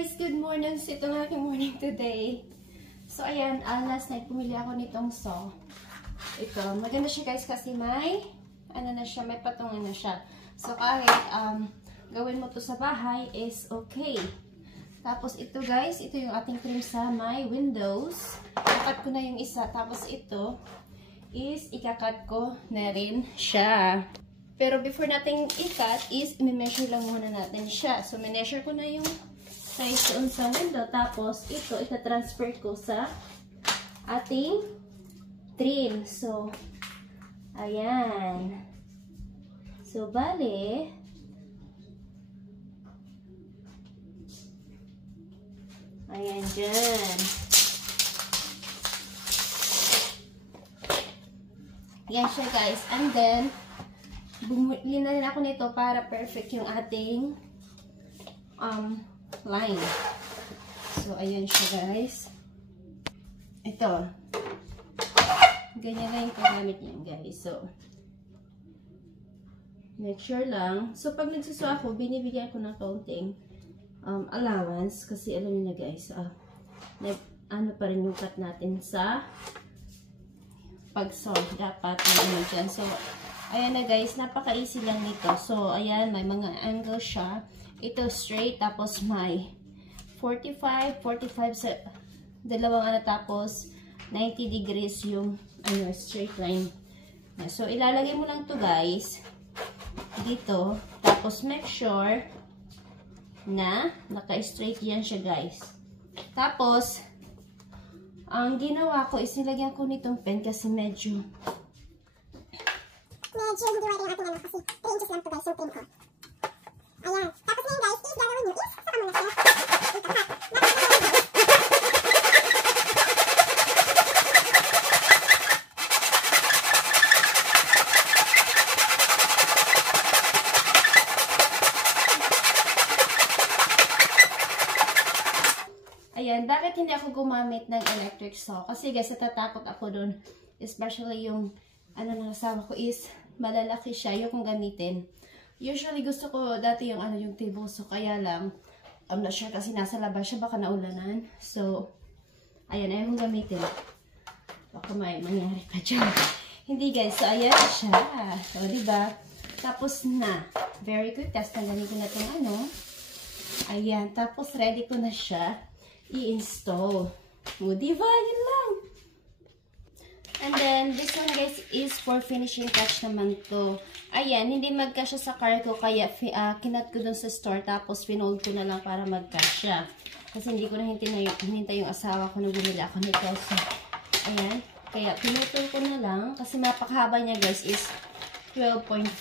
guys! Good morning! So, ito nga aking morning today. So, ayan, last night pumili ako nitong saw. Ito, maganda siya guys kasi may, may patungan na siya. So, kahit gawin mo to sa bahay is okay. Tapos, ito guys, ito yung ating trim sa my windows. Ikakat ko na yung isa. Tapos, ito is ikakat ko na rin siya. Pero before natin i-cut is, i-measure lang muna natin siya. So, measure ko na yung size doon sa window. Tapos, ito, ita-transfer ko sa ating trim. So, ayan. So, bale, ayan dyan. Yan siya guys. And then, bumili na rin ako nito para perfect yung ating line. So, ayan siya guys. Ito. Ganyan lang yung paggamit niyan guys. So, make sure lang. So, pag nagsusuwa ako, binibigyan ko ng kaunting allowance. Kasi alam niyo na guys, ano pa rin yung cut natin sa pag-saw. Dapat na dyan. So, ayan na guys, napaka-easy lang nito. So, ayan, may mga angle siya. Ito straight, tapos may 45 sa dalawang tapos 90 degrees yung straight line. So, ilalagay mo lang to guys dito. Tapos, make sure na naka-straight yan siya guys. Tapos, ang ginawa ko is nilagyan ko nitong pen kasi medyo hindi wala yung ating kasi 3 inches lang to guys yung pin ko. Ayan. Tapos ngayon guys, is gagawin nyo is saka muna siya itakat. Ayan. Bakit hindi ako gumamit ng electric saw? Kasi guys, natatakot ako dun. Especially yung ng asawa ko is malalaki siya yung gamitin. Usually gusto ko dati yung yung table so kaya lang I'm not sure kasi nasa labas siya baka naulanan. So ayan ayaw kong gamitin. Baka may mangyari pa dyan. Hindi guys. So ayan siya. So diba? Tapos na. Very good. Tapos tanggalin ko na itong Ayan. Tapos ready ko na siya i-install. O diba? Yun lang. And then, this one guys is for finishing touch naman to. Ayan, hindi magkasya sa car ko kaya kinat ko dun sa store tapos pinold ko na lang para magkasya. Kasi hindi ko na hinintay yung asawa ko na bumili ako nito. So, ayan. Kaya pinutol ko na lang kasi napakahaba niya guys is 12.5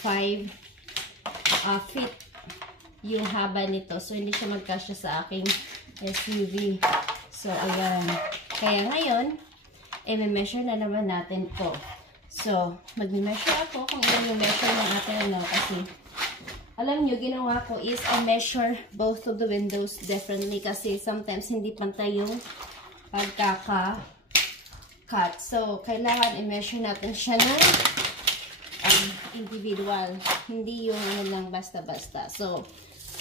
feet yung haba nito. So, hindi siya magkasya sa aking SUV. So, ayan. Kaya ngayon, i-measure na naman natin po. So, mag-measure ako kung ilan yung measure ng atin kasi alam nyo, ginawa ko is I measure both of the windows differently kasi sometimes hindi pantay yung pagkaka-cut. So, kailangan i-measure natin siya ng individual. Hindi yung lang basta-basta. So,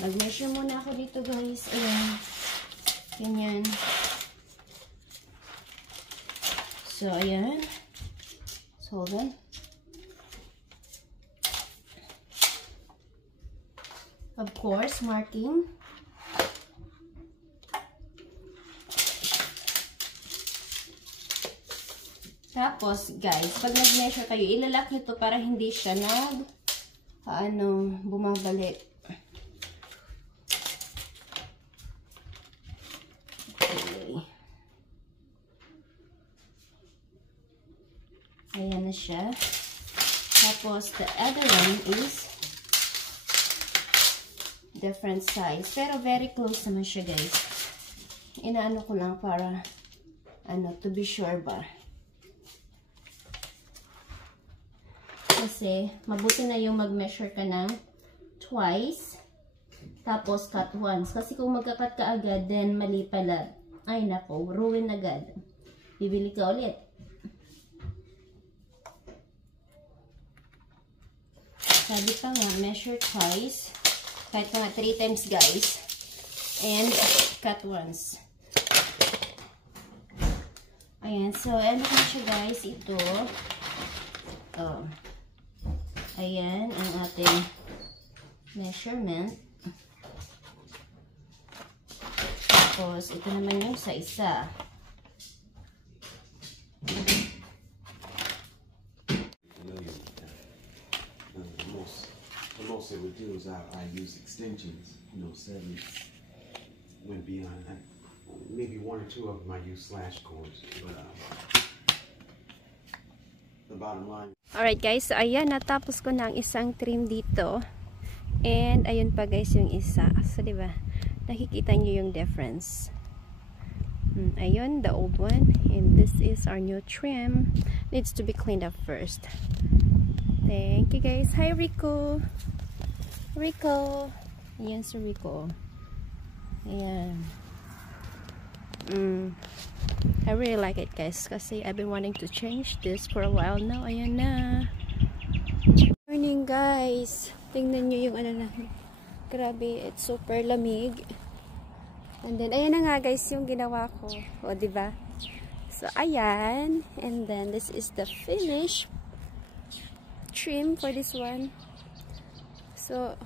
mag-measure muna ako dito guys. Ayan. Ganyan. So, ayan. So, hold on. Of course, marking. Tapos, guys, pag nag-measure kayo, ilalak nyo to para hindi siya bumabalik. Ayan na siya. Tapos, the other one is different size. Pero, very close naman siya, guys. Inaano ko lang para, to be sure ba. Kasi, mabuti na yung mag-measure ka ng twice. Tapos, cut once. Kasi kung magka-cut ka agad, then mali pala. Ay, nako, ruin agad. Bibili ka ulit. Sabi pa nga, measure twice. Kahit mga 3 times guys. and cut ones. Ayan, so ano ko siya guys, ito. Oh. Ayan, ang ating measurement. Tapos, ito naman yung sa isa. The most I would do is I use extensions, you know, 7 went beyond that. Maybe 1 or 2 of them I use slash cords, but the bottom line. Alright guys, so ayan, natapos ko na ang isang trim dito. And ayun pa guys yung isa. So diba, nakikita nyo yung difference. Ayun, the old one. And this is our new trim. Needs to be cleaned up first. Thank you guys. Hi Rico. Rico. Ayan si Rico. Ayan. I really like it guys. Kasi I've been wanting to change this for a while now. Ayan na. Morning guys. Tingnan nyo yung ano na. Grabe, it's super lamig. And then, ayan na nga guys yung ginawa ko. O, diba? So, ayan. And then, this is the finish trim for this one. So,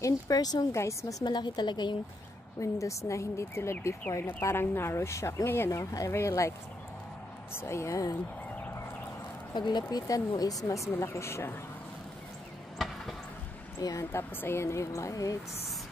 in person guys, mas malaki talaga yung windows na hindi tulad before na parang narrow siya. Ngayon, oh, I really like it. So, ayan. Paglapitan mo is mas malaki siya. Ayan. Tapos, ayan na yung lights.